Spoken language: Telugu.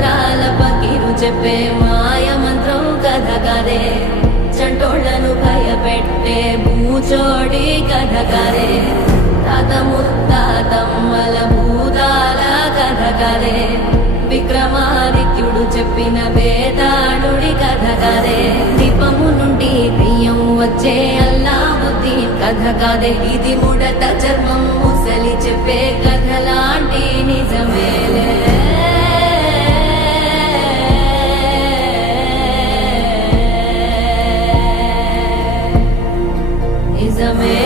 మంత్రాల పకీరు చెప్పే మాయ మంత్రం కథ కదే చంటోళ్లను భయపెట్టే భూచోడి కథ కదే తాత ముత్తాతమ్మల భూతాల కథ కదే విక్రమాదిత్యుడు చెప్పిన వేదాళుడి కథ కదే దీపము నుండి దెయ్యం వచ్చే అల్లావుద్దీన్ కథ కదే ఇది ముడత చర్మం ముసలి చెప్పే కథ లాంటి నిజమేలే నిజమే